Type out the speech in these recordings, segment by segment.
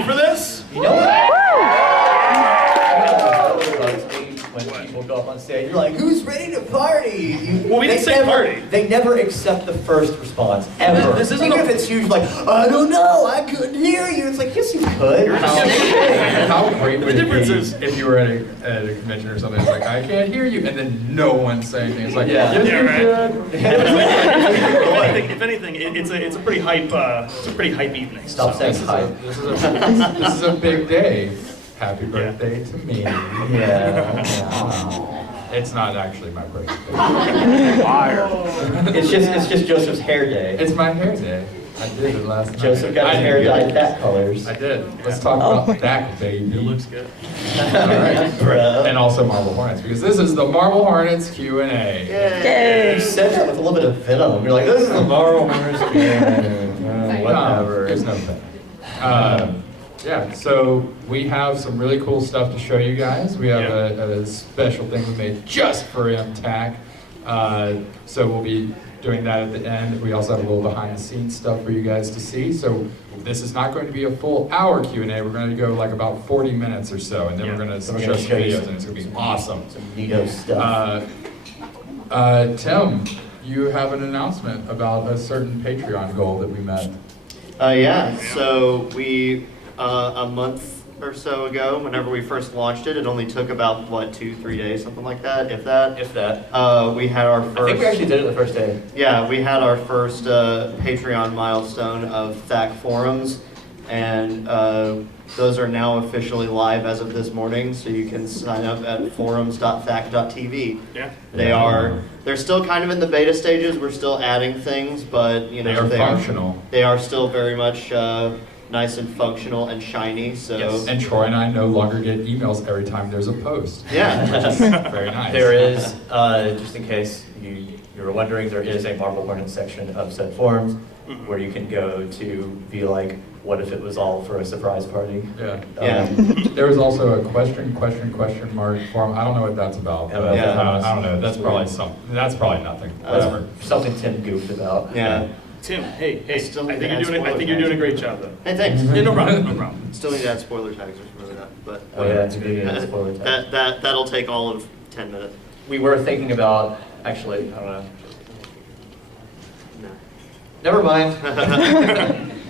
ready for this? You know what? When people go up on stage, you're like, who's ready to party? Well, we didn't say party. They never accept the first response, ever. This isn't Even if it's huge, like, I don't know, I couldn't hear you. It's like, yes, you could. How great would The it difference be is- if you were at a convention or something, it's like, I can't hear you, and then no one saying anything. It's like, Yeah. yes, Yeah, you right. should. If anything, it's a pretty hype evening. Stop so. saying hi. This is a big day. Happy birthday to me. Yeah. It's not actually my birthday. Liar. It's just Joseph's hair day. It's my hair day. I did it last night. Joseph got his hair dyed that colors. I did. Let's talk about that, baby. It looks good. All right. Bro. And also Marble Hornets, because this is the Marble Hornets Q&A. You said that with a little bit of venom. You're like, this is the Marble Hornets Q&A. Whatever. There's no thing. Yeah, so we have some really cool stuff to show you guys. We have a special thing we made just for MTAC. So we'll be doing that at the end. We also have a little behind the scenes stuff for you guys to see. So this is not going to be a full hour Q&A. We're going to go like about 40 minutes or so, and then we're going to show some videos, and it's going to be awesome. Some neato stuff. Tim, you have an announcement about a certain Patreon goal that we met. Yeah, so we, a month or so ago, whenever we first launched it, it only took about, what, 2-3 days, something like that, if that. If that. We had our first... I think we actually did it the first day. Yeah, we had our first Patreon milestone of THAC forums, and those are now officially live as of this morning, so you can sign up at forums.thac.tv. Yeah. They're still kind of in the beta stages. We're still adding things, but you know They are functional. They are still very much nice and functional and shiny. So Yes. And Troy and I no longer get emails every time there's a post. yeah, Very nice. There is, just in case you were wondering, there is a Marble Hornets section of said forums where you can go to be like, what if it was all for a surprise party? Yeah. Yeah. There was also a question mark forum. I don't know what that's about. but, Yeah. I don't know. That's probably something. That's probably nothing. Whatever. Something Tim goofed about. yeah. Tim, hey, I still I need think to you're add doing spoiler a great job though. Hey, thanks. Yeah, no problem, no problem. Still need to add spoiler tags or something like that, but Oh yeah, that's a good idea. Spoiler tag. that'll take all of 10 minutes. We were thinking about, actually, I don't know. No. Never mind.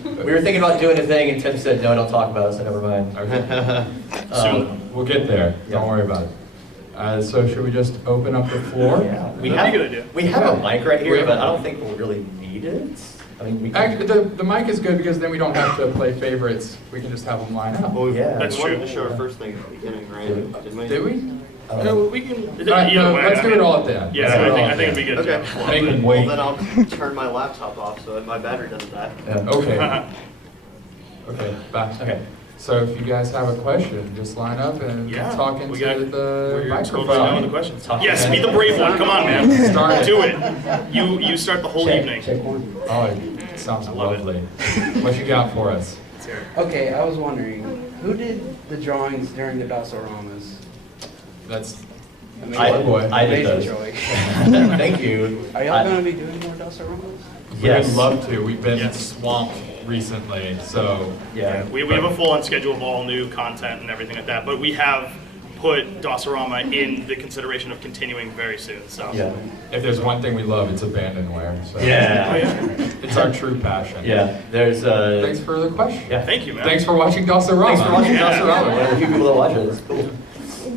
We were thinking about doing a thing and Tim said, no, don't talk about it, so never mind. Okay. Soon. We'll get there. Yeah. Don't worry about it. So should we just open up the floor? Yeah. That'd be a good idea. We have a mic right We here, have but a- I don't think we'll really need it. I mean, we can, Actually, the mic is good because then we don't have to play favorites. We can just have them line up. Well, Yeah. That's we wanted true. to show our first thing at the beginning, right? Didn't we? Did we? No, we can. All right, Either no, way, let's I do mean- it all at the end. Yeah, Let's do it all I at think the it'd be good. Okay. Tim. Make them Well, wait. then I'll turn my laptop off so that my battery doesn't die. yeah. Okay. Okay. Back. Okay. So if you guys have a question, just line up and Yeah, talk into we got- the We're totally down with the microphone. questions. Talk Yes, to be the brave one. Come on, man. Start it. Do it. You start the whole evening. Check. Oh, it sounds love it. lovely. What you got for us? Let's hear it. Okay, I was wondering, who did the drawings during the Dosoramas? That's I did Amazing those. Joy. Thank you. Are y'all gonna be doing more Dosoramas? Yes. We'd love to. We've been Yes. swamped recently, so Yeah. We have a full-on schedule of all new content and everything like that, but we have put Dosorama in the consideration of continuing very soon. So Yeah. if there's one thing we love, it's abandonware. So. Yeah. Oh, yeah. It's our true passion. Yeah. There's Thanks for the question. Yeah. Thank you, man. Thanks for watching Dosorama. Thanks for watching Yeah. Dosorama. One of the few people that watch it. It's cool.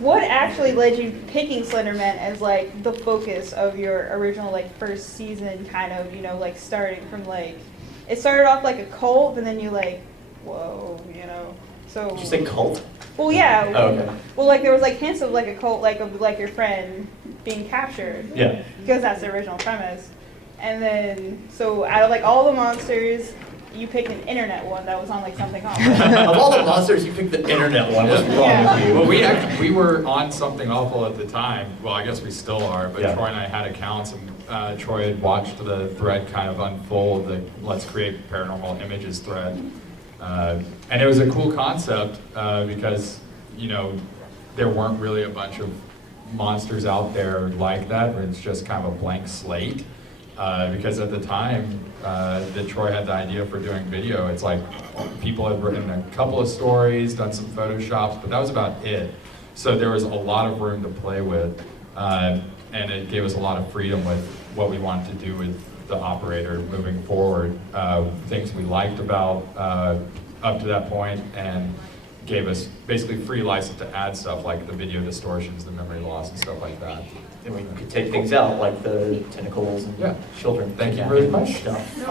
What actually led you picking Slenderman as like the focus of your original like first season kind of, you know, like starting from like, it started off like a cult and then you like, whoa, you know, so. Did you say cult? Well, yeah. Oh, okay. Well, like there was like hints of like a cult, like of like your friend being captured. Yeah. Because that's the original premise. And then, so out of like all the monsters, you picked an internet one that was on like something else. Of all the monsters, you picked the internet one. What's wrong Yeah. with you? Well, we were on something awful at the time. Well, I guess we still are, but Yeah. Troy and I had accounts, and Troy had watched the thread kind of unfold, the Let's Create Paranormal Images thread. And it was a cool concept because, you know, there weren't really a bunch of monsters out there like that, where it's just kind of a blank slate. Because at the time that Troy had the idea for doing video, it's like people had written a couple of stories, done some Photoshops, but that was about it. So there was a lot of room to play with, and it gave us a lot of freedom with what we wanted to do with the operator moving forward. Things we liked about up to that point, and gave us basically free license to add stuff like the video distortions, the memory loss, and stuff like that. And we could take things out, like the tentacles and Yeah. children. Thank you very much. Stuff.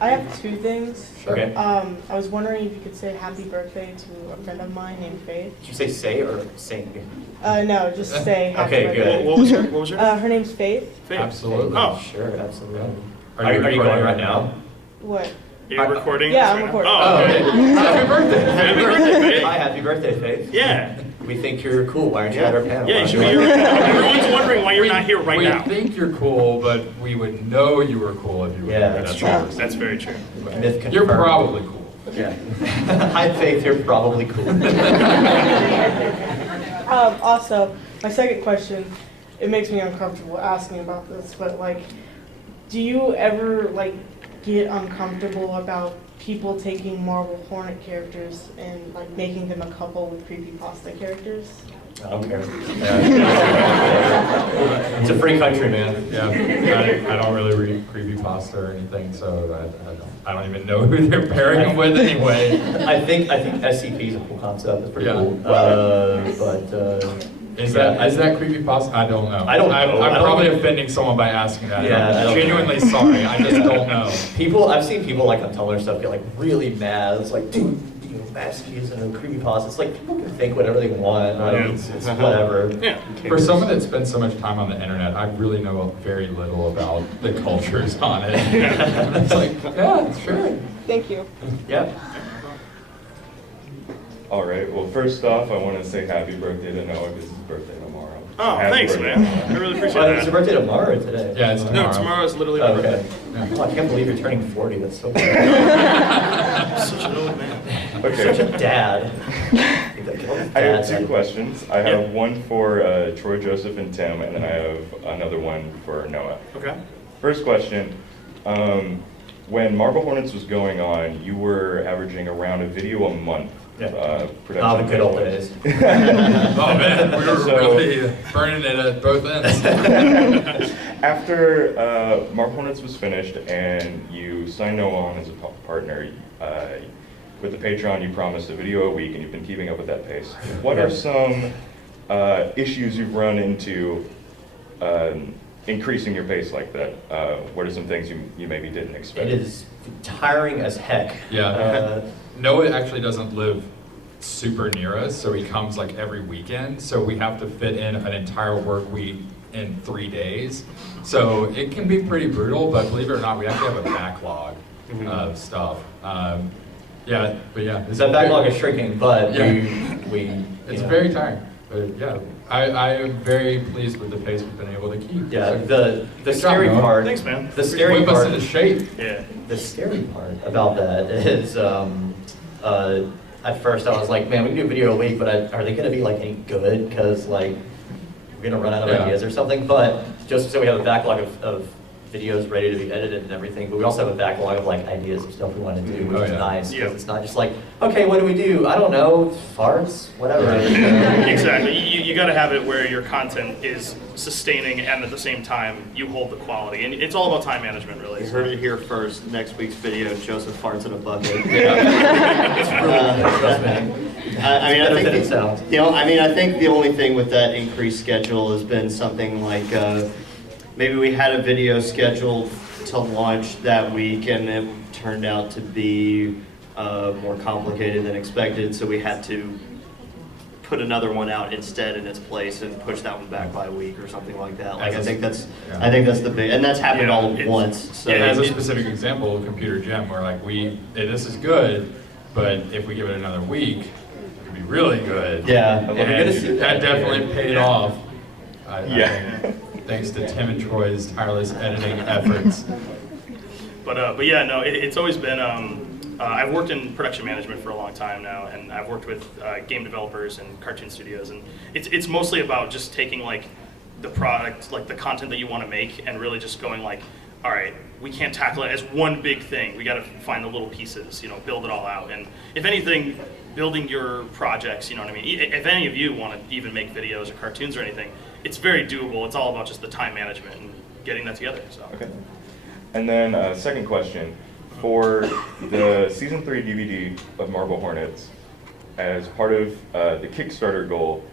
I have two things. Sure. Okay. I was wondering if you could say happy birthday to a friend of mine named Faith. Did you say or sing? No, just say happy Okay, birthday. good. What was your? What was your? Her name's Faith. Faith. Absolutely. Oh. Sure, absolutely. Are you going recording right now? What? You're recording? Yeah, this I'm right recording. now? Oh, okay. Happy birthday. Happy birthday, Faith. Hi, happy birthday, Faith. Yeah. We think you're cool. Why aren't you at our panel? Yeah, you should be here. Everyone's wondering why you're not here right we now. think you're cool, but we would know you were cool if you were Yeah, here. that's all. That's very true. Myth confirmed. You're probably cool. Yeah. Hi, Faith. You're probably cool. Also, my second question, it makes me uncomfortable asking about this, but like, do you ever like get uncomfortable about people taking Marble Hornet characters and like making them a couple with creepypasta characters? I don't care. It's a free country, man. Yeah, I don't really read creepypasta or anything, so I don't even know who they're pairing them with anyway. I think SCP is a cool concept. It's pretty Yeah. cool. Is that creepypasta? I don't know. I don't know. I'm I don't probably know. offending someone by asking that. Yeah, I I'm don't genuinely sorry. I just don't know. I've seen people like on Tumblr and stuff get like really mad. It's like, dude, you know, messages and a creepypasta. It's like people can think whatever they want. Like, Yeah. it's whatever. Yeah. For someone that spends so much time on the internet, I really know very little about the cultures on it. It's like, yeah, sure. Thank you. Yeah. All right. Well, first off, I want to say happy birthday to Noah because his birthday tomorrow. Oh, Happy thanks, birthday. man. I really appreciate Well, it's your that. birthday tomorrow or today? Yeah, it's tomorrow. No, tomorrow is literally my Oh, okay. birthday. Oh, I can't believe you're turning 40. That's so cool. Such an old man. Such Okay. a dad. I have two questions. I have one for Troy, Joseph, and Tim, and then I have another one for Noah. Okay. First question. When Marble Hornets was going on, you were averaging around a video a month. Yeah. Production. Oh, the good old days. Oh man, we were So- really burning it at both ends. After Marble Hornets was finished and you signed Noah on as a partner, with the Patreon you promised a video a week and you've been keeping up with that pace. What are some issues you've run into increasing your pace like that? What are some things you maybe didn't expect? It is tiring as heck. Yeah. Noah actually doesn't live super near us, so he comes like every weekend. So we have to fit in an entire work week in 3 days. So it can be pretty brutal, but believe it or not, we actually have a backlog of stuff. Yeah, but yeah. That backlog is shrinking, but Yeah. we It's you know. very tiring, but yeah. I am very pleased with the pace we've been able to keep. Yeah, So, the scary Noah. part. Thanks, man. The scary whip us part. into shape. Yeah. The scary part about that is, at first I was like, man, we can do a video a week, but are they going to be like any good? Because like we're going to run out of Yeah. ideas or something. But just so we have a backlog of videos ready to be edited and everything, but we also have a backlog of like ideas of stuff we want to do, which Oh, is yeah. nice because Yeah. it's not just like, okay, what do we do? I don't know, farts, whatever. Exactly. You got to have it where your content is sustaining and at the same time you hold the quality. And it's all about time management, really. You heard it here first. Next week's video, Joseph farts in a bucket. Trust me. I mean, I Better than it think sounds. I think the only thing with that increased schedule has been something like maybe we had a video scheduled to launch that week, and it turned out to be more complicated than expected, so we had to put another one out instead in its place and push that one back by a week or something like that. Like I think that's the big, and that's happened Yeah, all at it's- once. So As a specific example, Computer Gem, where like hey, this is good, but if we give it another week, it could be really good. Yeah, we're And gonna see that definitely paid off. I Yeah. think, thanks to Tim and Troy's tireless editing efforts. But yeah, no, it's always been. I've worked in production management for a long time now, and I've worked with game developers and cartoon studios, and it's mostly about just taking like the product, like the content that you want to make, and really just going like, all right, we can't tackle it as one big thing. We got to find the little pieces, build it all out. And if anything, building your projects, you know what I mean? If any of you want to even make videos or cartoons or anything, it's very doable. It's all about just the time management and getting that together. So. Okay. And then second question, for the season 3 DVD of Marble Hornets, as part of the Kickstarter goal,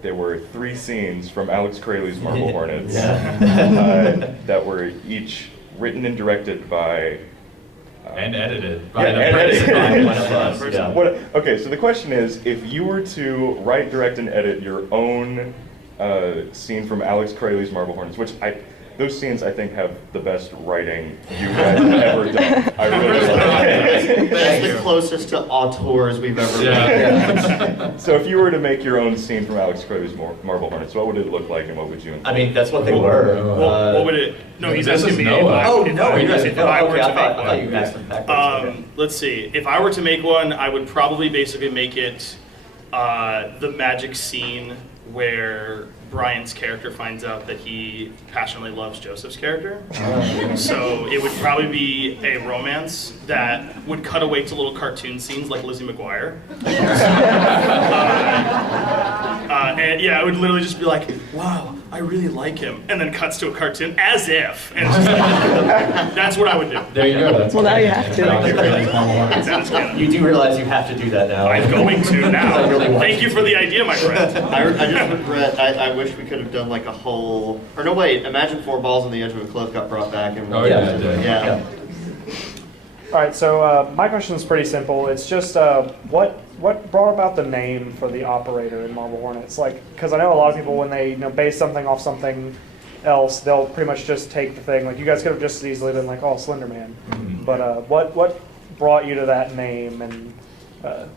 there were 3 scenes from Alex Crayley's Marble Hornets that were each written and directed by... And edited by the edited. person. One of us, yeah. Okay, so the question is, if you were to write, direct, and edit your own scene from Alex Crayley's Marble Hornets, which those scenes I think have the best writing you guys have ever done. I really like That's the closest to auteurs we've ever made. So if you were to make your own scene from Alex Crayley's Marble Hornets, what would it look like and what would you include? I mean, that's what they were. What would it? No, he's This asking is me. Noah. Oh, no, you're asking if I were okay, to I make thought you one. asked them backwards. Okay. Let's see. If I were to make one, I would probably basically make it the magic scene where Brian's character finds out that he passionately loves Joseph's character. So it would probably be a romance that would cut away to little cartoon scenes like Lizzie McGuire. And yeah, it would literally just be like, wow, I really like him. And then cuts to a cartoon as if. And it's just like, that's what I would do. There you go. That's Well, now you have to. That is canon. You do realize you have to do that now. I'm going to now. I really want Thank you for the idea, my friend. I just regret, I wish we could have done like a whole, or no wait, imagine 4 balls on the edge of a cliff got brought back and. Oh, yeah, it did. Yeah. All right, so my question is pretty simple. It's just what brought about the name for the operator in Marble Hornets? Like, because I know a lot of people when they base something off something else, they'll pretty much just take the thing. Like you guys could have just as easily been like, oh, Slender Man. Mhm. But what brought you to that name and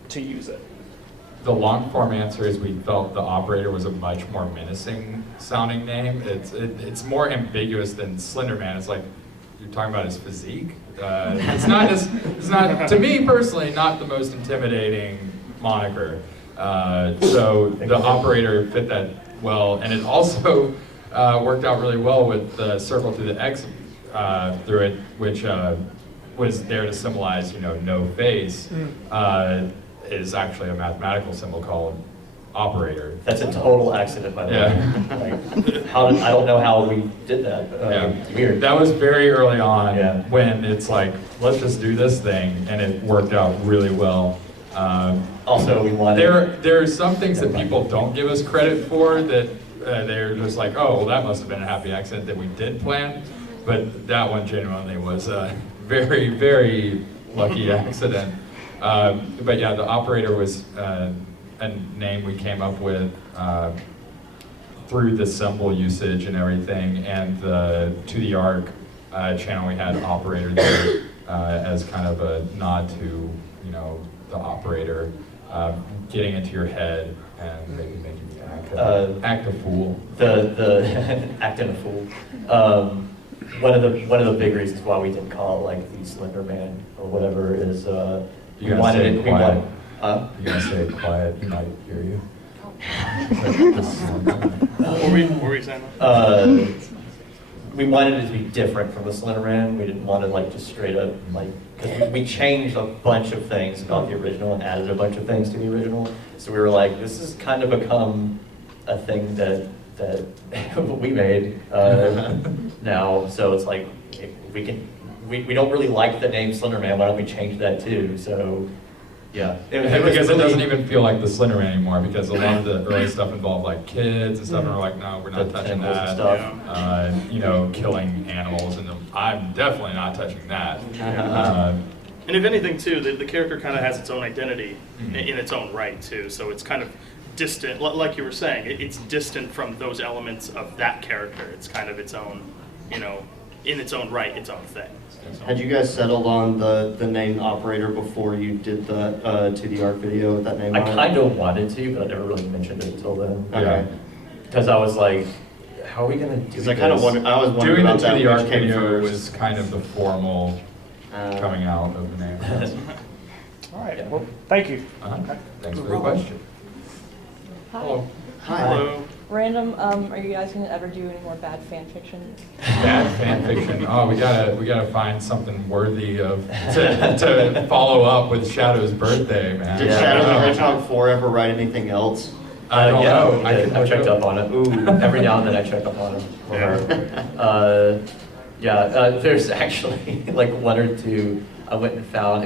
to use it? The long form answer is we felt the operator was a much more menacing sounding name. It's more ambiguous than Slender Man. It's like you're talking about his physique. It's not to me personally not the most intimidating moniker. So the operator fit that well, and it also worked out really well with the circle through the X through it, which was there to symbolize no face. Is actually a mathematical symbol called operator. That's a total accident, by the Yeah. way. Like, I don't know how we did that. It's weird. That was very early on Yeah. when it's like, let's just do this thing, and it worked out really well. Also, we wanted... There are some things that people don't give us credit for that they're just like, oh, well, that must have been a happy accident that we did plan. But that one genuinely was a very, very lucky accident. But yeah, the operator was a name we came up with through the symbol usage and everything, and the To the Arc channel we had operator there as kind of a nod to the operator getting into your head and maybe making you act a fool. The acting a fool. One of the big reasons why we didn't call it like the Slender Man or whatever is You gotta say it quiet. We You gotta say it quiet, he might hear you. What were you saying? We wanted it to be different from the Slender Man. We didn't want to like just straight up because we changed a bunch of things about the original and added a bunch of things to the original. So we were like, this has kind of become a thing that we made now. So it's like we don't really like the name Slender Man. Why don't we change that too? So yeah, Because it doesn't even feel like the Slender Man anymore, because a lot of the early stuff involved like kids and stuff, and we're like, no, we're not The touching tentacles and that. stuff. Killing animals, and I'm definitely not touching that. And if anything, too, the character kind of has its own identity Mhm. in its own right, too. So it's kind of distant, like you were saying. It's distant from those elements of that character. It's kind of its own, in its own right, its own thing. Had you guys settled on the name operator before you did the To the Arc video with that name I on it? kind of wanted to, but I never really mentioned it until then. Okay. Because I was like, how are we gonna do this? Because I kind of wonder, I was wondering Doing the about To that, the Arc which came video first. was kind of the formal coming out of the name. All right. Yeah. Well, thank you. Thanks for the question. Hi. Hello. Hi. Hello. Random, are you guys gonna ever do any more bad fan fiction? Bad fan fiction. Oh, we gotta find something worthy of to follow up with Shadow's birthday, man. Did Yeah. Shadow the Hedgehog 4 ever write anything else? I don't yeah, know. I checked up on it. Ooh, every now and then I check up on it. For her. There's actually like one or two I went and found.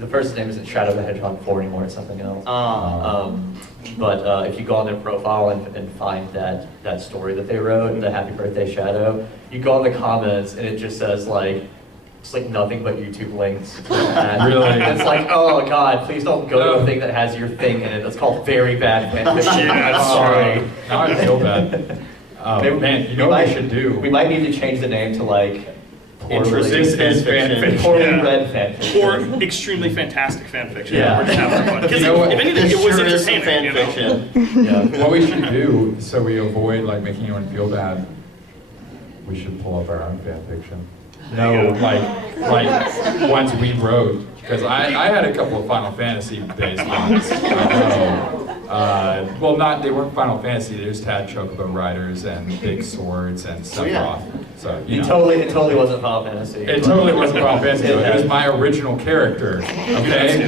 The person's name isn't Shadow the Hedgehog 4 anymore, it's something else. But if you go on their profile and find that story that they wrote, the Happy Birthday Shadow, you go in the comments and it just says like, it's like nothing but YouTube links. And Really? it's like, oh God, please don't go to a thing that has your thing in it. That's called very bad fanfiction. I'm sorry. Now I feel bad. Oh, Maybe man, you know what we should do? We might need to change the name to like Interesting This is fanfiction. poorly Yeah. read fanfiction. Or extremely fantastic fanfiction. Yeah. We're just having fun. Because You know what? if anything, This it was sure is some entertaining. You know? fanfiction. Yeah. What we should do, so we avoid like making anyone feel bad, we should pull up our own fan fiction. No. Like ones we wrote, because I had a couple of Final Fantasy based ones. Well, they weren't Final Fantasy. They just had chocobo riders and big swords and stuff. Oh, yeah. off. So It totally wasn't Final Fantasy. It totally wasn't Final Fantasy. Though. It was my original character. Okay,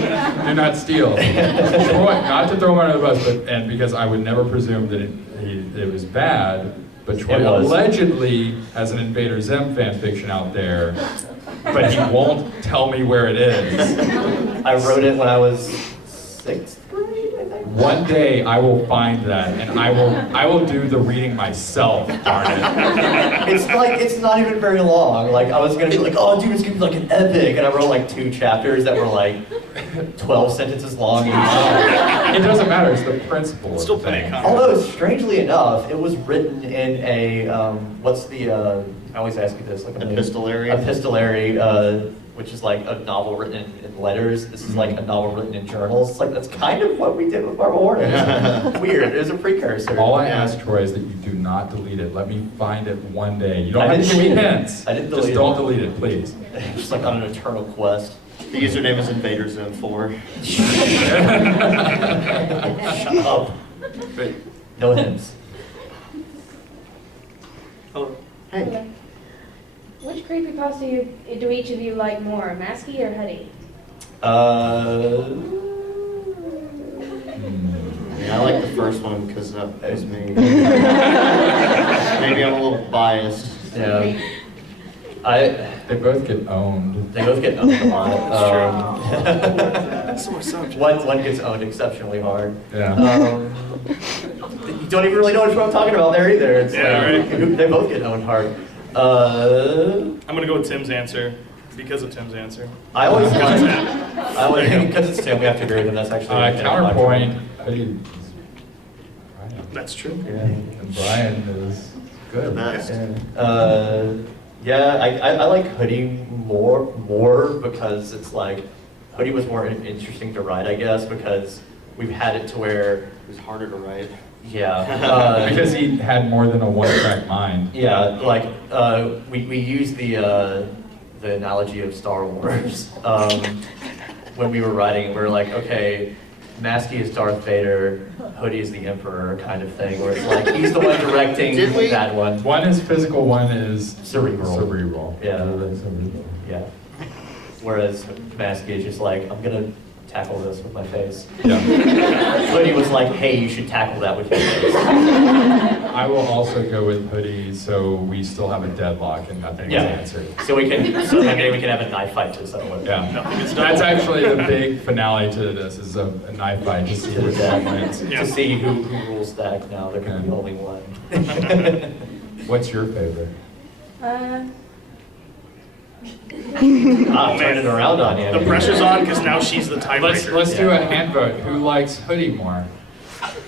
do not steal. Not to throw him under the bus, but because I would never presume that it was bad. But Troy It was. allegedly has an Invader Zim fan fiction out there, but he won't tell me where it is. I wrote it when I was 6th grade, I think. One day I will find that, and I will do the reading myself. Darn it! It's not even very long. Like I was gonna be like, oh dude, it's gonna be like an epic, and I wrote like 2 chapters that were like 12 sentences long. It doesn't matter. It's the principle. of Still the plenty of thing. content. Although strangely enough, it was written in a I always ask you this, like Epistolary? epistolary, which is like a novel written in letters. This is like a novel written in journals. It's like that's kind of what we did with Marble Hornets. Weird. It was a precursor. All I ask, Troy, is that you do not delete it. Let me find it one day. You don't I have to didn't give me delete it. hints. I didn't Just delete don't it. delete it, please. Just like on an eternal quest. The username is Invader Zim 4. Shut up. But No hints. Oh, hey. Which creepypasta do each of you like more, Masky or Huddy? Yeah, I like the first one because that was me. Maybe I'm a little biased. Yeah. they both get owned. They both get owned a lot. One gets owned exceptionally hard. Yeah. You don't even really know what I'm talking about there either. It's Yeah, like, they both get owned hard. I'm gonna go with Tim's answer because of Tim's answer. I always Because like, it's Tim. because it's Tim, we have to agree with him. That's actually Counterpoint. Brian. That's true. Yeah. And Brian is The good. best. I like Hoodie more because it's like Hoodie was more interesting to write, I guess, because we've had it to where It was harder to write. Because he had more than a one-track mind. Yeah, like we use the analogy of Star Wars when we were writing. We were like, okay, Masky is Darth Vader, Hoodie is the Emperor, kind of thing. Where it's like he's the one directing Did we? that one. One is physical, one is Cerebral. Cerebral. Yeah. Cerebral. Yeah. Whereas Masky is just like, I'm gonna tackle this with my face. Yeah. Hoodie was like, hey, you should tackle that with your face. I will also go with Hoodie, so we still have a deadlock and nothing Yeah. is answered. So maybe we can have a knife fight to settle it. Yeah. Nothing is That's done. actually the big finale to this, is a knife fight to see To the which death. one wins. Yeah. To see who rules that now. There can be only one. What's your favorite? I'm turning around on you. The pressure's on because now she's the tiebreaker. Let's do a hand vote. Who likes Hoodie more?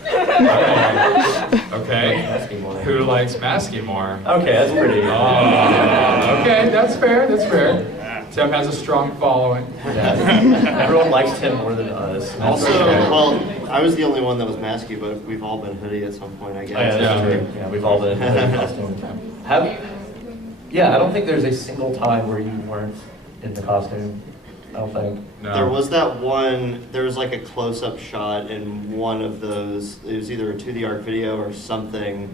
Okay. Masky more. Who likes Masky more? Okay, that's pretty. Okay, that's fair. That's fair. Tim has a strong following. Yeah. Everyone likes Tim more than us. Also, okay. well, I was the only one that was Masky, but we've all been Hoodie at some point, I Oh, guess. yeah, that's Yeah. true. Yeah, we've all been in costume. Yeah, I don't think there's a single time where you weren't in the costume. don't think. No. There was that one, there was like a close-up shot in one of those, it was either a 2D art video or something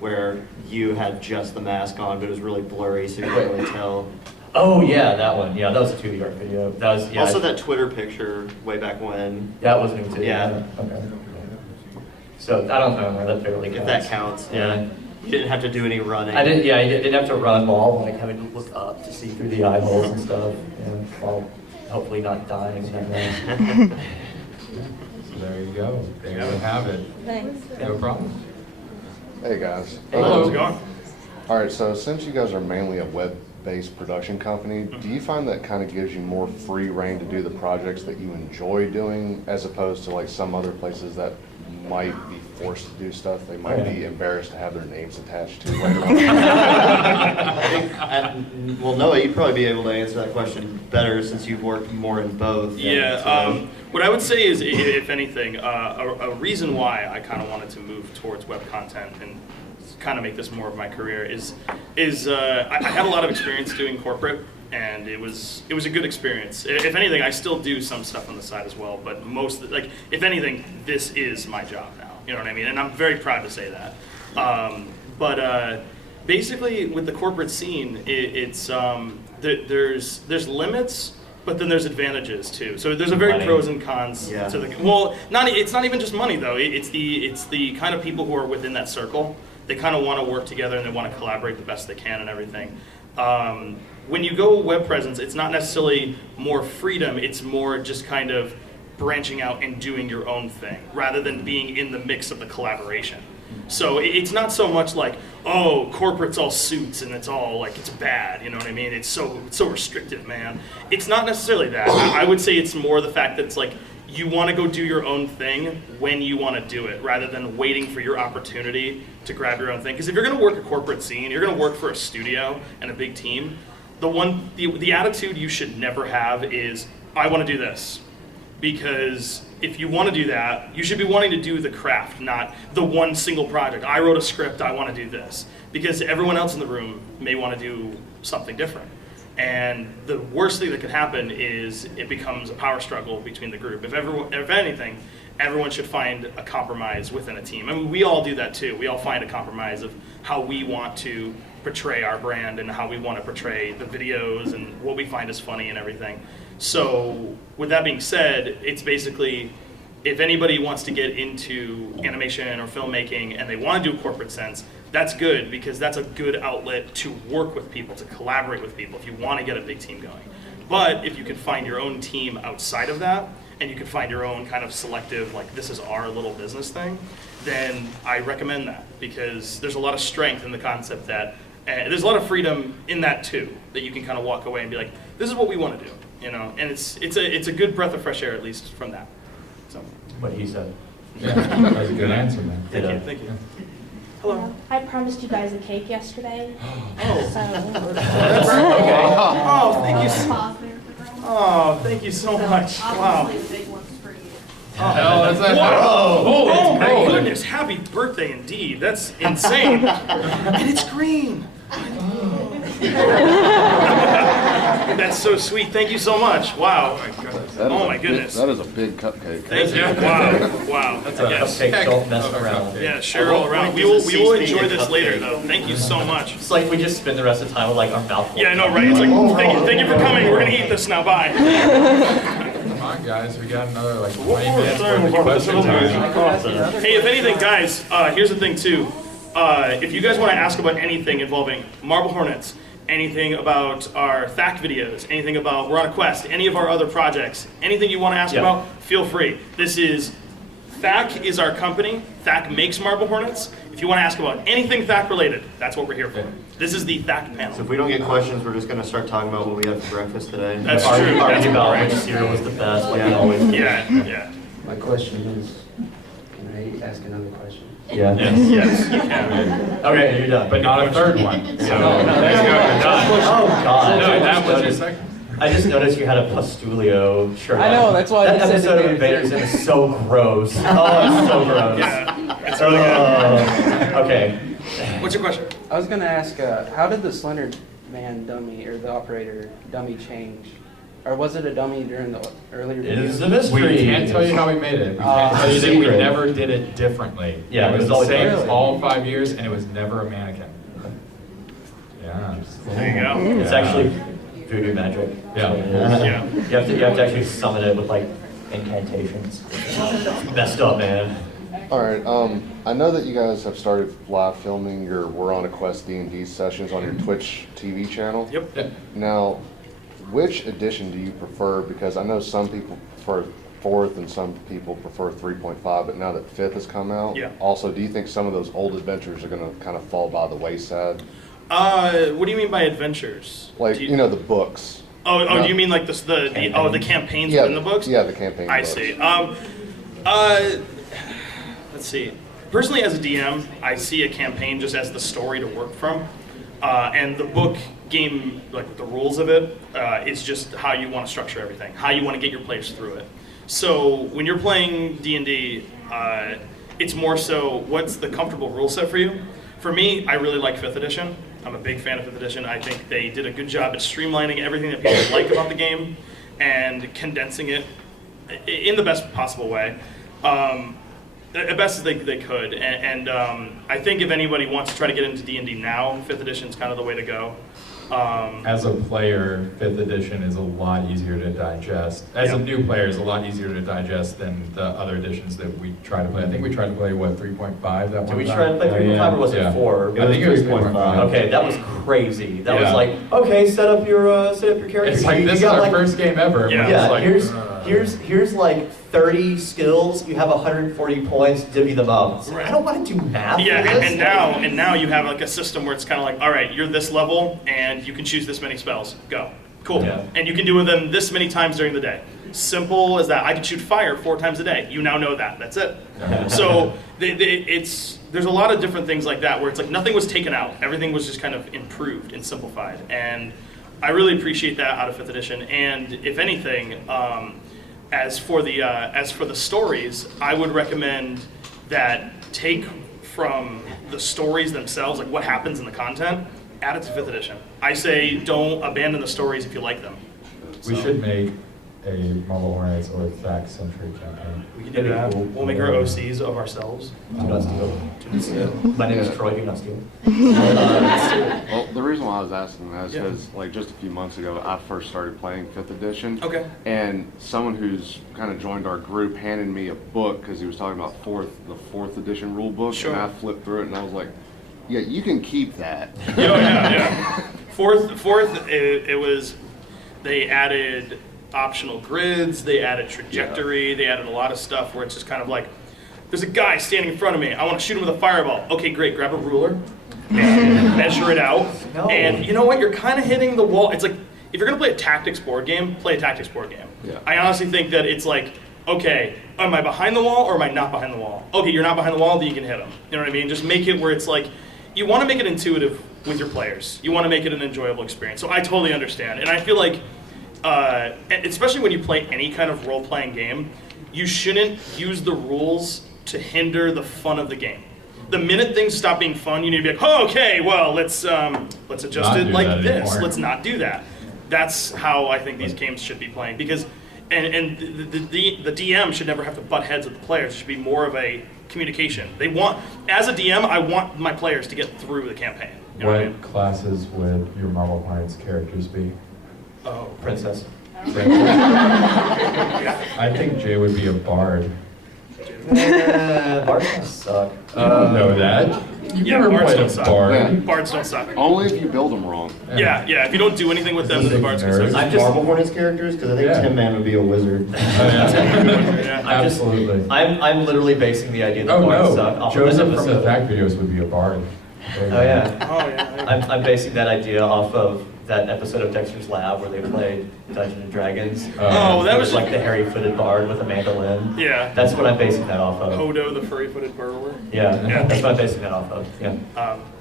where you had just the mask on, but it was really blurry, so you couldn't really tell. Oh yeah, that one. Yeah, that was a 2D art video. That was yeah. Also that Twitter picture way back when, Yeah, it wasn't even 2D. Yeah. Okay. So I don't know. That barely counts. if that counts, yeah. You didn't have to do any running. I didn't. Yeah, I didn't have to run while like having to look up to see through the eye holes and stuff. Yeah, while hopefully not dying. So there you go. There you have it. Thanks. No problem. Hey guys. How's it going? All right, so since you guys are mainly a web-based production company, do you find that kind of gives you more free reign to do the projects that you enjoy doing, as opposed to like some other places that might be forced to do stuff they might be embarrassed to have their names attached to later on? Well, Noah, you'd probably be able to answer that question better since you've worked more in both. Yeah, what I would say is, if anything, a reason why I kind of wanted to move towards web content and kind of make this more of my career is I had a lot of experience doing corporate, and it was a good experience. If anything, I still do some stuff on the side as well, but if anything, this is my job now. You know what I mean? And I'm very proud to say that. Basically, with the corporate scene, there's limits, but then there's advantages too. So there's a very Money. pros and cons Yeah. to the. Well, it's not even just money though. It's the kind of people who are within that circle. They kind of want to work together and they want to collaborate the best they can and everything. When you go web presence, it's not necessarily more freedom. It's more just kind of branching out and doing your own thing rather than being in the mix of the collaboration. So it's not so much like, oh, corporate's all suits and it's all like, it's bad, you know what I mean? It's so restrictive, man. It's not necessarily that. I would say it's more the fact that it's like, you want to go do your own thing when you want to do it, rather than waiting for your opportunity to grab your own thing. Because if you're going to work a corporate scene, you're going to work for a studio and a big team, the attitude you should never have is, I want to do this. Because if you want to do that, you should be wanting to do the craft, not the one single project. I wrote a script, I want to do this. Because everyone else in the room may want to do something different. And the worst thing that could happen is it becomes a power struggle between the group. If anything, everyone should find a compromise within a team. I mean, we all do that too. We all find a compromise of how we want to portray our brand and how we want to portray the videos and what we find is funny and everything. So with that being said, it's basically, if anybody wants to get into animation or filmmaking and they want to do a corporate sense, that's good, because that's a good outlet to work with people, to collaborate with people if you want to get a big team going. But if you can find your own team outside of that, and you can find your own kind of selective, like this is our little business thing, then I recommend that, because there's a lot of strength in the concept that, there's a lot of freedom in that too, that you can kind of walk away and be like, this is what we want to do, you know, and it's a good breath of fresh air, at least from that. So. What he said. Yeah, that was a good answer, man. Thank you. Hello. I promised you guys a cake yesterday. Oh. So. Okay. Oh, thank you. Oh, thank you so much. Wow. Hell, is that? Whoa. Holy Oh my moly. goodness! Happy birthday, indeed. That's insane. And it's green. That's so sweet. Thank you so much. Wow. Oh my goodness. That is a big cupcake. Thank you. Wow. Wow. That's a Yes. Cupcakes don't mess around. Yeah, share all around. We will enjoy this later, though. Thank you so much. It's like we just spend the rest of the time with like our mouth full. Yeah, I know, right? It's like, thank you for coming. We're gonna eat this now. Bye. Come on, guys, we got another like 20 minutes worth of question time. Hey, if anything, guys, here's the thing too. If you guys want to ask about anything involving Marble Hornets, anything about our THAC videos, anything about We're on a Quest, any of our other projects, anything you want to ask about, feel free. THAC is our company. THAC makes Marble Hornets. If you want to ask about anything THAC related, that's what we're here for. This is the THAC So panel. if we don't get questions, we're just going to start talking about what we had for breakfast today. That's true. That's Argue about correct. which cereal was the best, like we Yeah. always do. Yeah. My question is, can I ask another question? Yeah. Yes, you can. Okay, you're done. But not a third one. So, there you go, you're done. Oh God. No, that was your Noticed- second. I just noticed you had a Pustulio shirt. I know, on. that's why that I said episode of it. Invaders Zim is so gross. Oh, it's so gross. Yeah, it's really good. Okay. What's your question? I was gonna ask, how did the Slender Man dummy or the operator dummy change? or was it a dummy during the earlier It is video? a mystery. We can't tell you how we made it. We can't tell you that we secret. never did it differently. Yeah, it was it was the always same really? all 5 years, and it was never a mannequin. Yeah. There you go. It's Yeah. actually voodoo magic. Yeah. Yeah. You have to actually summon it with like incantations. Messed up, man. All right, I know that you guys have started live filming your We're on a Quest D&D sessions on your Twitch TV channel. Yep. Yeah. Now, which edition do you prefer? Because I know some people prefer 4th and some people prefer 3.5, but now that 5th has come out. Yeah. Also, do you think some of those old adventures are going to kind of fall by the wayside? What do you mean by adventures? Like, Do you know, the books. Oh, do you mean like the campaigns Yeah, within the books? Yeah, the campaign I books. see. Let's see. Personally, as a DM, I see a campaign just as the story to work from, and the book game, like the rules of it, is just how you want to structure everything, how you want to get your players through it. So when you're playing D&D, it's more so what's the comfortable rule set for you. For me, I really like 5th edition. I'm a big fan of 5th edition. I think they did a good job at streamlining everything that people like about the game and condensing it in the best possible way. The best as they could. And I think if anybody wants to try to get into D&D now, 5th edition is kind of the way to go. As a player, 5th edition is a lot easier to digest. As a new player, it's a lot easier to digest than the other editions that we try to play. I think we tried to play, what, 3.5 that one Did we time? try to play 3.5 or was it 4? I think it was 3.5. Okay, that was crazy. That was Yeah. like, okay, set up your character. It's like, You this is got, our like, first game ever. Yeah. We're just like, here's like 30 skills. You have 140 points. Divvy them up. It's like, I don't want to do math. Yeah, for this. and now you have like a system where it's kind of like, all right, you're this level and you can choose this many spells. Go. Cool. Yeah. And you can do them this many times during the day. Simple as that. I can shoot fire 4 times a day. You now know that. That's it. So there's a lot of different things like that where it's like nothing was taken out. Everything was just kind of improved and simplified. And I really appreciate that out of 5th edition. And if anything, as for the stories, I would recommend that take from the stories themselves, like what happens in the content, add it to 5th edition. I say don't abandon the stories if you like them. we So, should make a Marble Hornets or Fact-centric campaign. we can do that. We'll make our OCs of ourselves. Do not steal. My name is Troy. Do not steal. Well, the reason why I was asking that is Yeah. because, like, just a few months ago, I first started playing 5th edition. Okay. And someone who's kind of joined our group handed me a book because he was talking about the 4th edition rule book. Sure. And I flipped through it and I was like, yeah, you can keep that. Yeah. Fourth, it was, they added optional grids, they added trajectory, they added a lot of stuff where it's just kind of like, there's a guy standing in front of me, I want to shoot him with a fireball. Okay, great, grab a ruler, and measure it out, No. and you know what, you're kind of hitting the wall. It's like, if you're going to play a tactics board game, play a tactics board game. Yeah. I honestly think that it's like, okay, am I behind the wall or am I not behind the wall? Okay, you're not behind the wall, then you can hit them. You know what I mean? Just make it where it's like, you want to make it intuitive with your players. You want to make it an enjoyable experience. So I totally understand. And I feel like, especially when you play any kind of role-playing game, you shouldn't use the rules to hinder the fun of the game. The minute things stop being fun, you need to be like, oh, okay, well, let's adjust Not it do like that this. anymore. Let's not do that. That's how I think these games should be playing. Because, and the DM should never have to butt heads with the players. It should be more of a communication. As a DM, I want my players to get through the campaign. You know what I mean? What classes would your Marble Hornets characters be? Oh, Princess. I think Jay would be a bard. Bards kind of suck. You don't know that. You've Yeah, never bards played don't a suck. bard. Yeah. Bards don't suck. Only if you build them wrong. Yeah. If you don't do anything with them, then the bards can Nerds. suck. I'm just- Marble Hornets characters? Because I think Yeah. Tin Man would be a wizard. Yeah. I'm just- Absolutely. I'm literally basing the idea that Oh bards no, suck off Joseph of from that the episode. fact videos would be a bard. There you Oh go. yeah. Oh yeah. I'm basing that idea off of that episode of Dexter's Lab where they played Dungeons and Dragons. Oh, that It was like the hairy-footed bard with a mandolin. Yeah. That's what I'm basing that off of. Hodo, the furry-footed burrower. Yeah, Yeah. that's what I'm basing that off of. Yeah.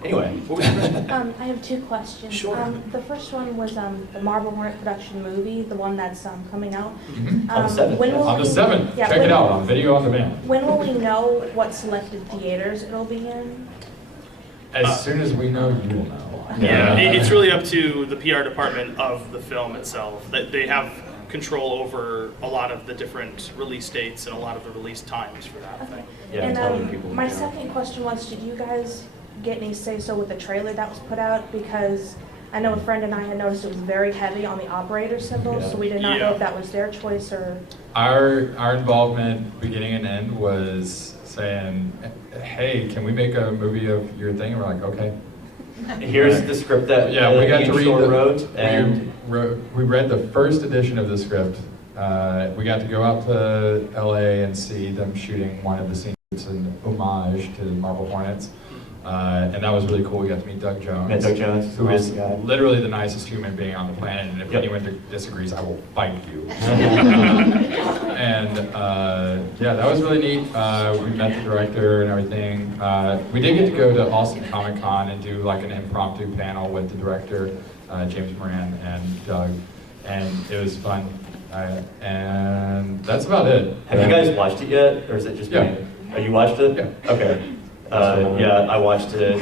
Anyway, What was your question? I have 2 questions. Sure. The first one was the Marble Hornet production movie, the one that's coming out. Mhm. On the 7th, When yes. will On the we- 7th, yeah, check when- it out on video on demand. When will we know what selected theaters it'll be in? As soon as we know, you will know. Yeah, it's really up to the PR department of the film itself. That they have control over a lot of the different release dates and a lot of the release times for that thing. Yeah, And telling people. my second question was, did you guys get any say-so with the trailer that was put out? Because I know a friend and I had noticed it was very heavy on the operator symbol, Yeah. so we did not know Yeah. if that was their choice or... Our involvement, beginning and end, was saying, "Hey, can we make a movie of your thing?" And we're like, "Okay." Here's the script that Yeah, we got to read Shore the, wrote, and we read the first edition of the script. We got to go out to LA and see them shooting one of the scenes. It's an homage to Marble Hornets. And that was really cool. We got to meet Doug Jones. Met Doug Jones, who is awesome guy. literally the nicest human being on the planet. And if Yep. anyone disagrees, I will fight you. And yeah, that was really neat. We met the director and everything. We did get to go to Austin Comic Con and do like an impromptu panel with the director, James Moran and Doug, and it was fun. And that's about it. have you guys watched it yet, or is it just Yeah. me? Oh, you watched it? Yeah. Okay. Yeah, I watched it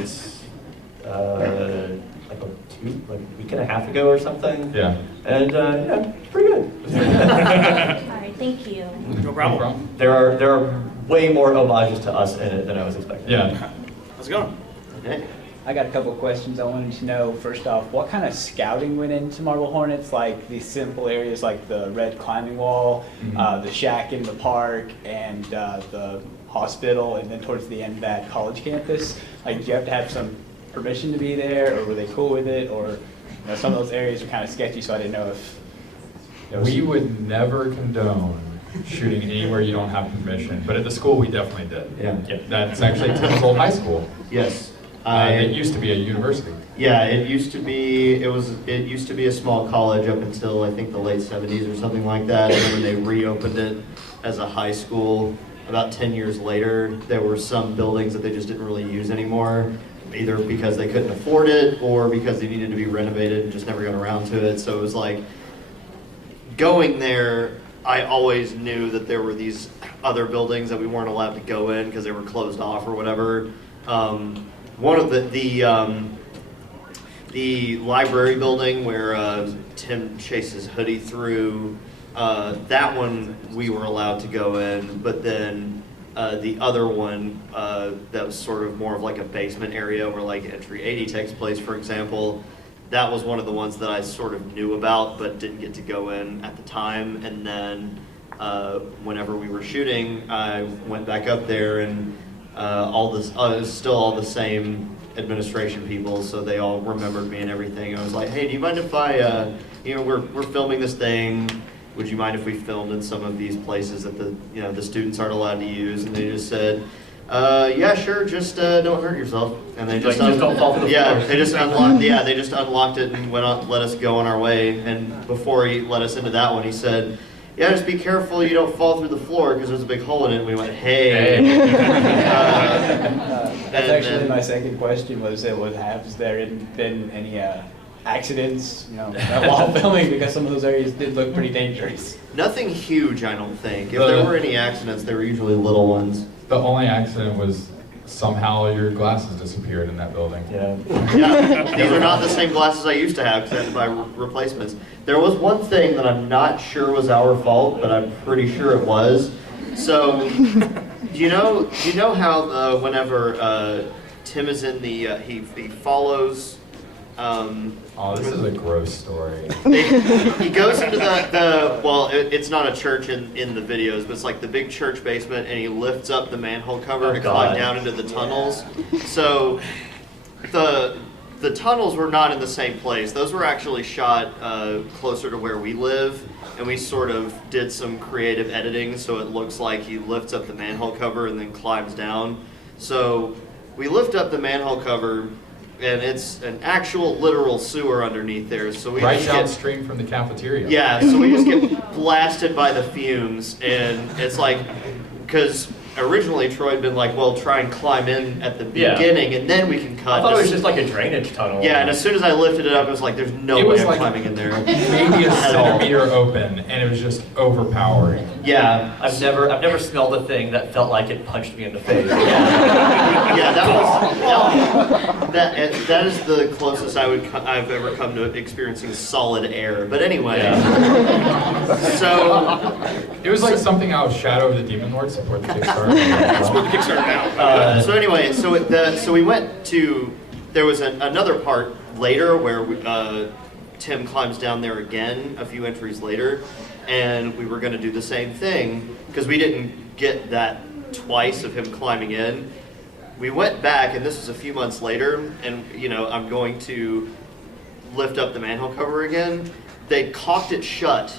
like a week and a half ago or something. Yeah. And yeah, it's pretty good. All right, thank you. No problem. There are way more homages to us in it than I was expecting. Yeah. How's it going? Okay. I got a couple of questions. I wanted to know, first off, what kind of scouting went into Marble Hornets? Like these simple areas like the red climbing wall, the shack in the park, and the hospital, and then towards the end that college campus. Like, do you have to have some permission to be there, or were they cool with it? Or some of those areas are kind of sketchy, so I didn't know if... We would never condone shooting anywhere you don't have permission, but at the school we definitely did. Yeah. That's actually Tim's old high school. Yes. It used to be a university. Yeah, it used to be. It used to be a small college up until I think the late '70s or something like that. And then when they reopened it as a high school, about 10 years later, there were some buildings that they just didn't really use anymore, either because they couldn't afford it or because they needed to be renovated and just never got around to it. So it was like going there. I always knew that there were these other buildings that we weren't allowed to go in because they were closed off or whatever. One of the library building where Tim chases Hoodie through, that one we were allowed to go in, but then the other one that was sort of more of like a basement area where like Entry 80 takes place, for example, that was one of the ones that I sort of knew about but didn't get to go in at the time. And then whenever we were shooting, I went back up there and all this, it was still all the same administration people, so they all remembered me and everything. I was like, "Hey, do you mind if I, we're filming this thing. Would you mind if we filmed in some of these places that the students aren't allowed to use?" And they just said, "Yeah, sure. Just don't hurt yourself." And they just don't fall to the yeah, floor. they just unlocked. Yeah, they just unlocked it and went on, let us go on our way. And before he let us into that one, he said, "Yeah, just be careful you don't fall through the floor because there's a big hole in it." And we went, "Hey." That's actually my second question was, has there been any accidents, while filming, because some of those areas did look pretty dangerous? Nothing huge, I don't think. If there were any accidents, they were usually little ones. The only accident was somehow your glasses disappeared in that building. Yeah. Yeah, these are not the same glasses I used to have because I had to buy replacements. There was one thing that I'm not sure was our fault, but I'm pretty sure it was. So, do you know how whenever Tim is in the he follows. This is a gross story. He goes into it's not a church in the videos, but it's like the big church basement, and he lifts up the manhole cover to climb down into the tunnels. So the tunnels were not in the same place. Those were actually shot closer to where we live, and we sort of did some creative editing so it looks like he lifts up the manhole cover and then climbs down. So we lift up the manhole cover, and it's an actual literal sewer underneath there. So we Right just downstream from the cafeteria. yeah, so we just get blasted by the fumes, and it's like, because originally Troy had been like, well, try and climb in at the beginning, and then we can cut. I thought it was just like a drainage tunnel. Yeah, and as soon as I lifted it up, it was like, there's no way I'm climbing in there. Maybe a centimeter open, and it was just overpowering. Yeah, I've never smelled a thing that felt like it punched me in the face. yeah, that is the closest I've ever come to experiencing solid air. But anyway, so It was like something out of Shadow of the Demon Lord support the Kickstarter. That's what the Kickstarter now. so anyway, so we went to, there was another part later where Tim climbs down there again a few entries later, and we were going to do the same thing because we didn't get that twice of him climbing in. We went back, and this was a few months later, and I'm going to lift up the manhole cover again. They caulked it shut,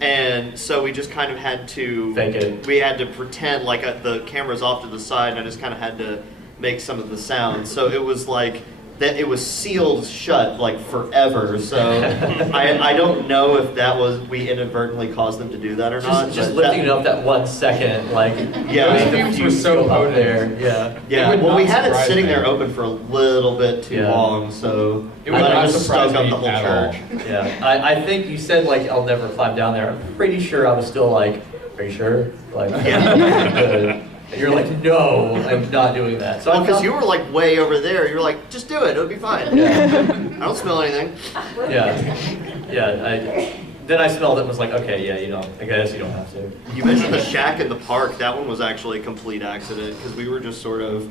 and so we just kind of had to fake it. We had to pretend like the camera's off to the side, and I just kind of had to make some of the sounds. So it was like that it was sealed shut like forever. So I don't know if that was, we inadvertently caused them to do that or not. Just lifting it up that 1 second, like yeah, those fumes were so out there. Yeah. Yeah. Well, we had it sitting there open for a little bit too long, so it would not surprise up the whole church. Yeah. I think you said like I'll never climb down there. I'm pretty sure I was still like, are you sure? Like, yeah. And you're like, no, I'm not doing that. So because you were like way over there, you were like, just do it, it'll be fine. Yeah. I don't smell anything. Yeah. Then I smelled it and was like, okay, yeah, I guess you don't have to. You mentioned the shack in the park. That one was actually a complete accident because we were just sort of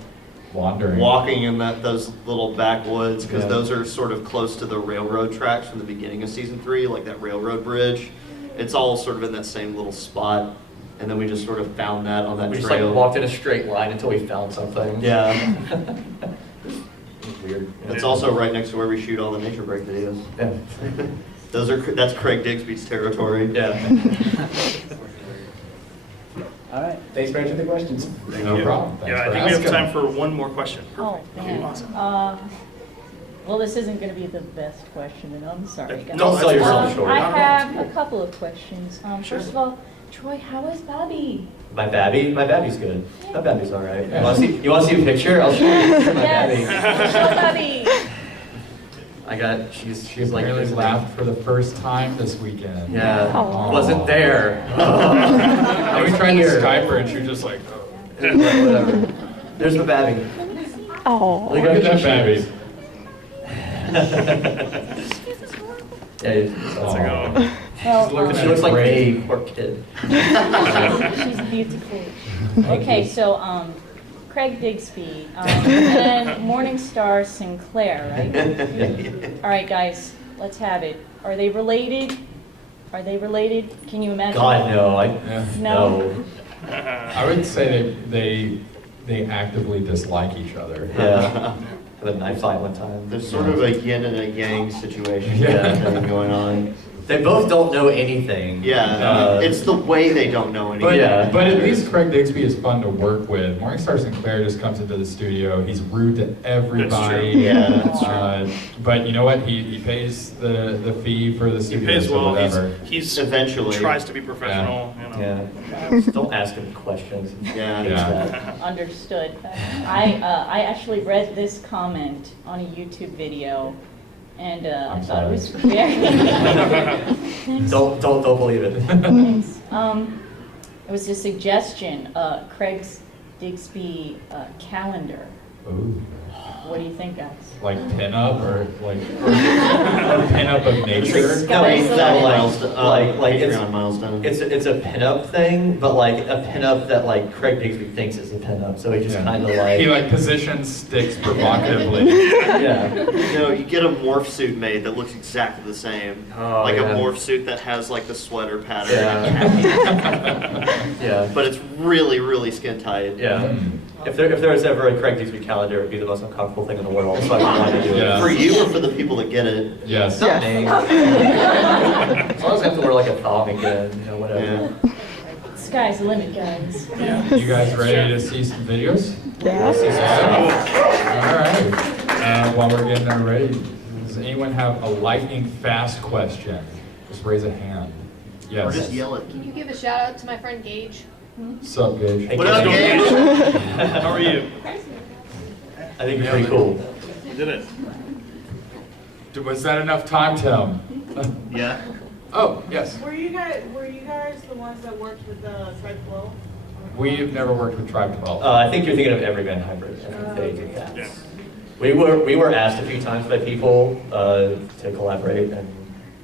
walking in those little backwoods because those are sort of close to the railroad tracks from the beginning of season 3, like that railroad bridge. It's all sort of in that same little spot. And then we just sort of found that on that we trail. just like walked in a straight line until we found something. Yeah. Weird. It's also right next to where we shoot all the nature break videos. Yeah. That's Craig Digsby's territory. Yeah. All right. Thanks for answering the questions. No problem. Yeah, I think we have time for one more question. Oh, man. Awesome. Well, this isn't going to be the best question, and I'm sorry, guys. Don't sell yourself short. I have a couple of questions. First of all, Troy, how is Bobby? My Babby's good. My Babby's all right. You want to see a picture? I'll show you a picture of my Babby. Show Bobby. She's like Barely laughed for the first time this weekend. Yeah. Aww. Wasn't there. I was trying to Skype her and she was just like, oh. Whatever. There's my Babby. Oh. Look at that Babby. Yeah, Well, she looks like a poor kid. She's beautiful. Okay, so Craig Digsby and Morningstar Sinclair, right? All right, guys, let's have it. Are they related? Are they related? Can you imagine? God, no. No. I would say they actively dislike each other. Yeah. The knife fight one time. There's sort of a yin and a yang situation going on. They both don't know anything. Yeah, it's the way they don't know anything. But at least Craig Digsby is fun to work with. Morningstar Sinclair just comes into the studio. He's rude to everybody. That's true. But you know what? He pays the fee for the studio. He pays well. Whatever. He's eventually tries to be professional. Yeah. Don't ask him questions. Understood. I actually read this comment on a YouTube video, and I thought it was very. Don't believe it. It was a suggestion. Craig Digsby calendar. Ooh. What do you think, guys? Like pinup or pinup of nature? No, Patreon milestone. It's a pinup thing, but like a pinup that like Craig Digsby thinks is a pinup. So he just kind of like he like positions sticks provocatively. You get a morph suit made that looks exactly the same. A morph suit that has like the sweater pattern. Yeah. But it's really, really skin tight. Yeah. If there was ever a Craig Digsby calendar, it would be the most uncomfortable thing in the world. So I don't want to do it. For you or for the people that get it? Yes. Not me. As long as I have to wear like a thong again, whatever. Sky's the limit, guys. You guys ready to see some videos? Yeah. All right. While we're getting that ready, does anyone have a lightning fast question? Just raise a hand. Yes. Or just yell it. Can you give a shout out to my friend Gage? Sup, Gage? What up, Gage? How are you? I think you're pretty cool. You did it. Was that enough time, Tim? Yeah. Oh, yes. Were you guys the ones that worked with Tribe 12? We've never worked with Tribe 12. I think you're thinking of Everyman Hybrid. I think they did that. Yeah. We were asked a few times by people to collaborate and.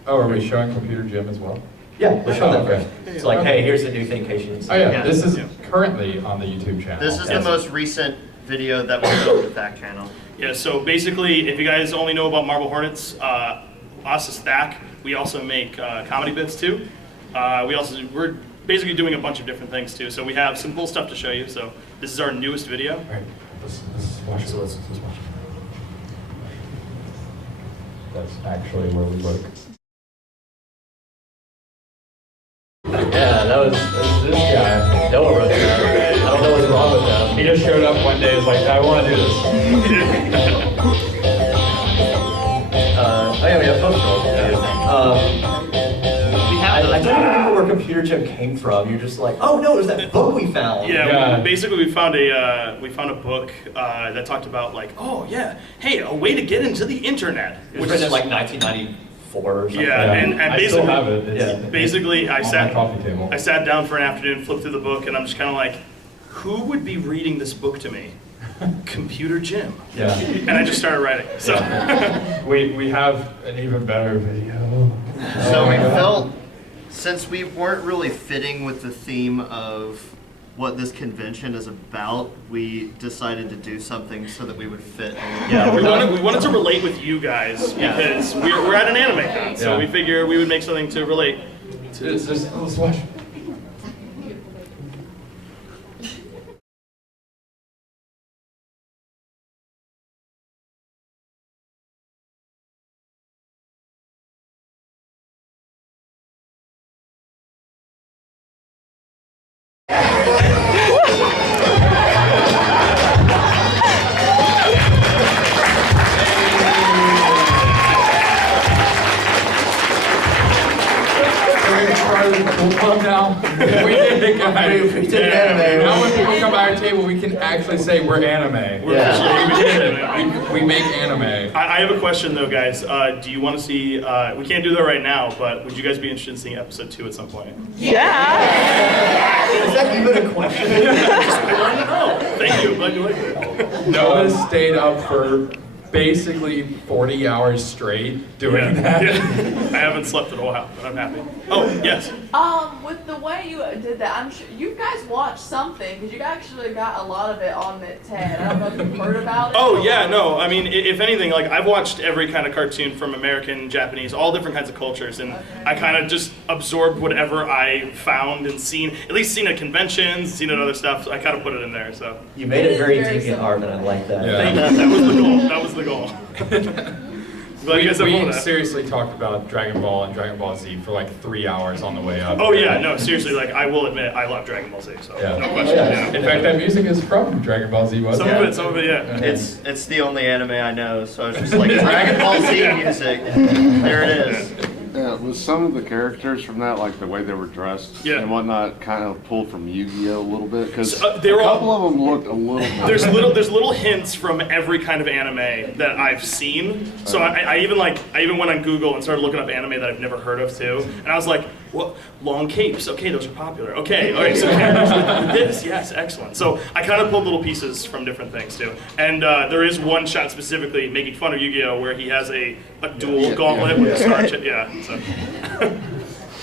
Oh, are we showing Computer Gym as well? Yeah, we're showing that okay. first. It's like, hey, here's a new thing in case you didn't see. Oh yeah, Yeah. this is currently on the YouTube channel. This is the most recent video that we put on the FAC channel. Yeah, so basically, if you guys only know about Marble Hornets, us as THAC, we also make comedy bits too. We're basically doing a bunch of different things too. So we have some cool stuff to show you. So this is our newest video. All right, let's watch it. Let's watch it. That's actually where we work. Yeah, that was this guy. Noah wrote that. I don't know what's wrong with him. He just showed up one day. Is like, I want to do this. Oh yeah, we have post I don't remember where Computer Gym came from. You're just like, oh no, it was that book we found. Yeah, basically we found a book that talked about like, oh yeah, hey, a way to get into the internet. It was written in like 1994 or something. Yeah, and I basically, still have it. It's basically I on sat my coffee table. I sat down for an afternoon, flipped through the book, and I'm just kind of like, who would be reading this book to me? Computer Gym. Yeah. And I just started writing. So we have an even better video. So we felt, since we weren't really fitting with the theme of what this convention is about, we decided to do something so that we would fit. yeah, we wanted to relate with you guys because we're at an anime con, so we figure we would make something to relate to. Let's watch. Now we did it, guys. We did anime. Now when people come by our table, we can actually say we're anime. We make anime. I have a question though, guys. Do you want to see? We can't do that right now, but would you guys be interested in seeing episode 2 at some point? Yeah. Is that even a question? Thank you. Glad you like it. Noah stayed up for basically 40 hours straight doing that. Yeah. I haven't slept in a while, but I'm happy. Oh, yes. With the way you did that, I'm sure you guys watched something because you actually got a lot of it on the TED. I don't know if you've heard about it. Oh yeah, no. I mean, if anything, like I've watched every kind of cartoon from American, Japanese, all different kinds of cultures, and I kind of just absorbed whatever I found and seen, at least seen at conventions, seen at other stuff. So I kind of put it in there. So You made it very deviant art, and I like that. Yeah. thank you. That was the goal. That was the goal. Glad you guys have fun We with that. seriously talked about Dragon Ball and Dragon Ball Z for like 3 hours on the way up. Oh yeah, no, seriously. Like I will admit, I love Dragon Ball Z. So Yeah. no question. Yeah. In fact, that music is from Dragon Ball Z, wasn't it? Some of it, yeah. It's the only anime I know, so I was just like, Dragon Ball Z music. There it is. Yeah, was some of the characters from that, like the way they were dressed and whatnot, kind of pulled from Yu-Gi-Oh! A little bit? Because a couple of them looked a little bit. There's little hints from every kind of anime that I've seen. So I even went on Google and started looking up anime that I've never heard of too. And I was like, what? Long capes? Okay, those are popular. Okay, all right. So characters with this, yes, excellent. So I kind of pulled little pieces from different things too. And there is one shot specifically making fun of Yu-Gi-Oh! Where he has a dual gauntlet with a star chip. Yeah. So.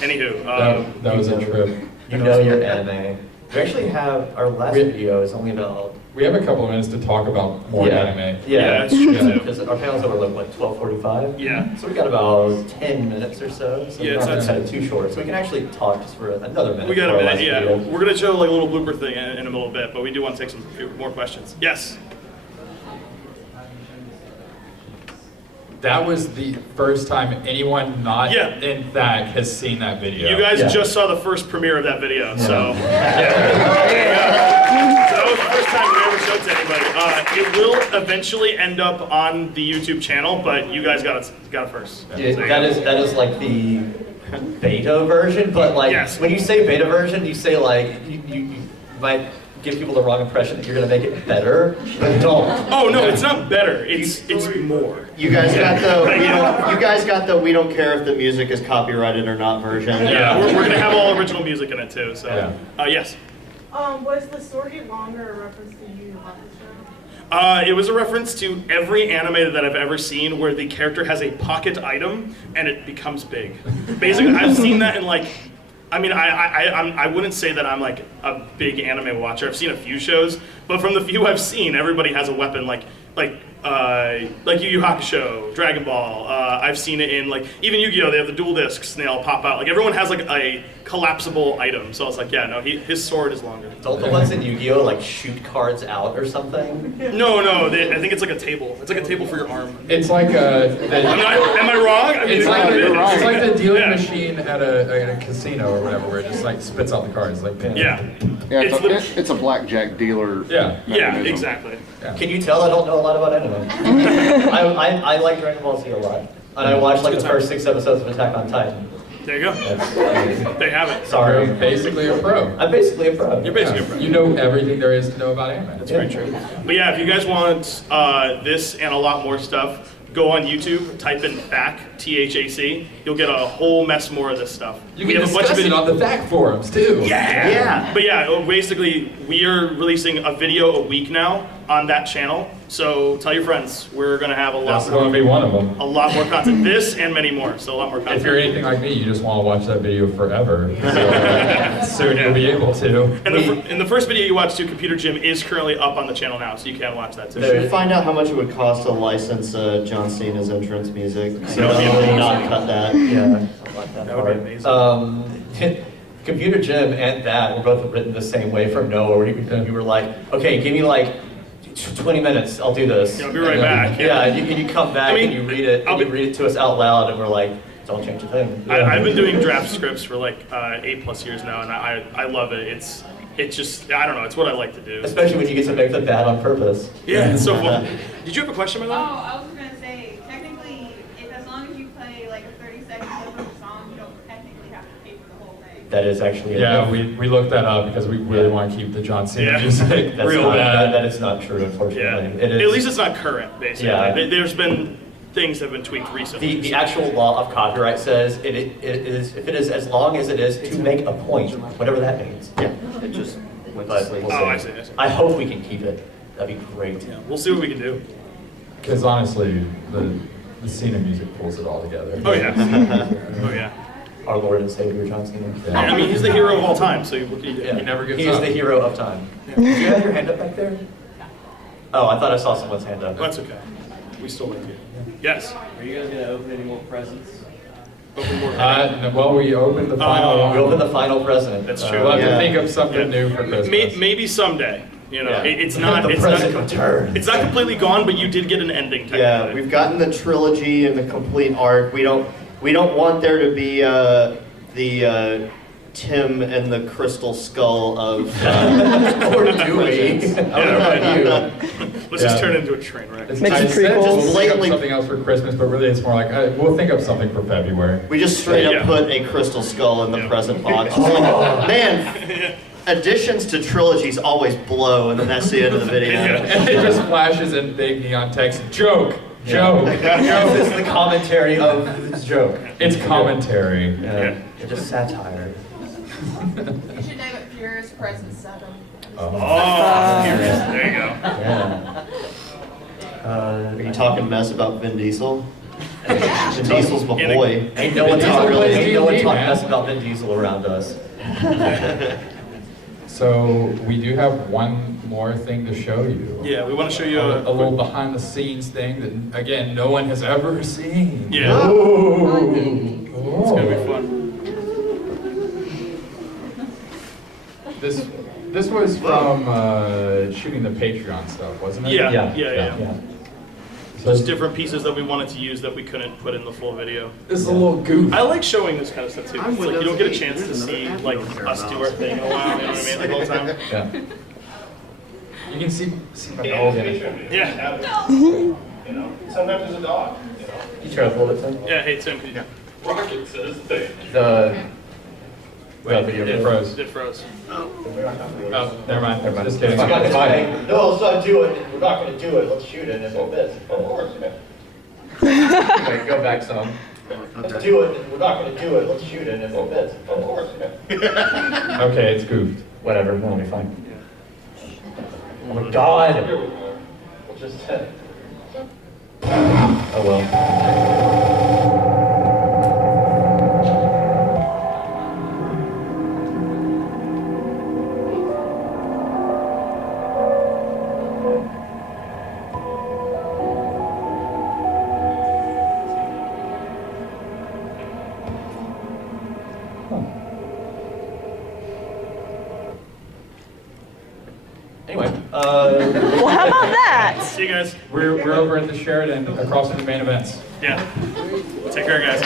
Anywho, that was a trip. You know your anime. We actually have our last video is only about. We have a couple of minutes to talk about more anime. Yeah, that's true too. Because our panels over like 12:45. Yeah. So we got about 10 minutes or so. So Yeah, we're so not it's- kind of too short. So we can actually talk just for another minute. we got a for our minute. last Yeah, video. we're gonna show like a little blooper thing in a little bit, but we do want to take some more questions. Yes. That was the first time anyone not in THAC has seen that video. You guys just saw the first premiere of that video, so so that was the first time we ever showed to anybody. It will eventually end up on the YouTube channel, but you guys got it first. Yeah, So, that is like the beta version, but like when you say beta version, you say like you might give people the wrong impression that you're going to make it better, but don't. Oh no, it's not better. It's more. You guys got the we don't care if the music is copyrighted or not version. Yeah, we're gonna have all original music in it too. So yes. Was the story longer a reference to you on the show? It was a reference to every anime that I've ever seen where the character has a pocket item and it becomes big. Basically, I've seen that in like. I mean, I wouldn't say that I'm like a big anime watcher. I've seen a few shows, but from the few I've seen, everybody has a weapon like Yu Yu Hakusho, Dragon Ball. I've seen it in like even Yu-Gi-Oh! They have the dual discs and they all pop out. Like everyone has like a collapsible item. So I was like, yeah, no, his sword is longer. Don't the ones in Yu-Gi-Oh! Like shoot cards out or something? No, I think it's like a table. It's like a table for your arm. It's like a. Am I wrong? I mean, It's like the dealing machine at a casino or whatever, where it just like spits out the cards like pins. Yeah. Yeah, it's a blackjack dealer. Yeah. Yeah, exactly. Yeah. Can you tell I don't know a lot about anime? I like Dragon Ball Z a lot. And I watched like the first 6 episodes of Attack on Titan. There you go. They have it. Sorry. You're basically a pro. I'm basically a pro. You're basically a pro. You know everything there is to know about anime. That's very true. But yeah, if you guys want this and a lot more stuff, go on YouTube, type in THAC, THAC. You'll get a whole mess more of this stuff. You can discuss it on the THAC forums too. Yeah. But yeah, basically, we are releasing a video a week now on that channel. So tell your friends, we're gonna have a lot. That's going to be one of them. A lot more content. This and many more. So a lot more content. If you're anything like me, you just want to watch that video forever. So soon you'll be able to. And in the first video you watched too, Computer Gym is currently up on the channel now, so you can watch that too. We should find out how much it would cost to license John Cena's entrance music. So That would be amazing. not cut that. Yeah. That would be amazing. Computer Gym and that were both written the same way from nowhere. Where you were like, okay, give me like 20 minutes, I'll do this. Yeah, I'll be right back. Yeah, and you come back and you read it, and you read it to us out loud, and we're like, don't change a thing. I've been doing draft scripts for like 8+ years now, and I love it. It's just, I don't know, it's what I like to do. Especially when you get to make them bad on purpose. Yeah, it's so fun. Did you have a question, Milan? Oh, I was just gonna say, technically, as long as you play like a 30-second clip of a song, you don't technically have to pay for the whole thing. That is actually we looked that up because we really want to keep the John Cena music real bad. That is not true, unfortunately. Yeah. It is, At least it's not current, basically. Yeah. There's been things that have been tweaked recently. The actual law of copyright says it is if it is as long as it is to make a point, whatever that means. Yeah, it just went to sleep. Oh, I see. I hope we can keep it. That'd be great. Yeah, we'll see what we can do. Because honestly, the Cena music pulls it all together. Oh yeah. Oh yeah. Our Lord and Savior John Cena. Yeah, I mean, he's the hero of all time, so what can you do? Yeah. He never gives He up. is the hero of time. Do you have your hand up back there? Oh, I thought I saw someone's hand up. That's okay. We still like you. Yes. Are you guys gonna open any more presents? Open more. Well, we opened the final one. We opened the final present. That's true. We'll have to think of something new for Christmas. Maybe someday. You know, Yeah. it's not. The it's present not. returns. It's not completely gone, but you did get an ending. Yeah, Technically. we've gotten the trilogy and the complete arc. We don't want there to be the Tim and the crystal skull of. Or do we? Let's just turn it into a train wreck. It's Make some I said prequels. just think of Blatantly- something else for Christmas, but really it's more like we'll think of something for February. We just straight Yeah. up put a crystal skull in the present box. It's like, man, additions to trilogies always blow, and then that's the end of the video. And it just flashes in big neon text. Joke. Joke. This is the commentary of this joke. It's commentary. Yeah. It's just satire. You should name it Purist Present 7. Oh, there you go. Yeah. Are you talking mess about Vin Diesel? Vin Diesel's my In a- boy. Ain't no one talking D&D, talking man. mess about Vin Diesel around us. So we do have one more thing to show you. Yeah, we want to show you A little behind the scenes thing that, again, no one has ever seen. Yeah. Ooh. It's gonna be fun. This was from shooting the Patreon stuff, wasn't it? Yeah. So there's different pieces that we wanted to use that we couldn't put in the full video. This is a little goof. I like showing this kind of stuff too. It's like you don't get a chance to see like us do our thing in a while. You know what I mean? Like all the time. Yeah. You can see my dog in it. Yeah. You know, sometimes there's a dog. You know. You try to hold it, Tim? Yeah. Hey Tim, could you? Rocket says thing. The Wait, video it froze. It froze. Oh, never mind. Just kidding. It's fine. No, let's not do it. We're not going to do it. Let's shoot it. It's like this. Of course. Anyway, go back some. Let's do it. We're not going to do it. Let's shoot it. It's like this. Of course. Okay, it's goofed. Whatever. That'll be fine. Oh my God. We'll just. Oh well. Anyway, Well, how about that? See you guys. We're over at the Sheridan across from the main events. Yeah. Take care, guys.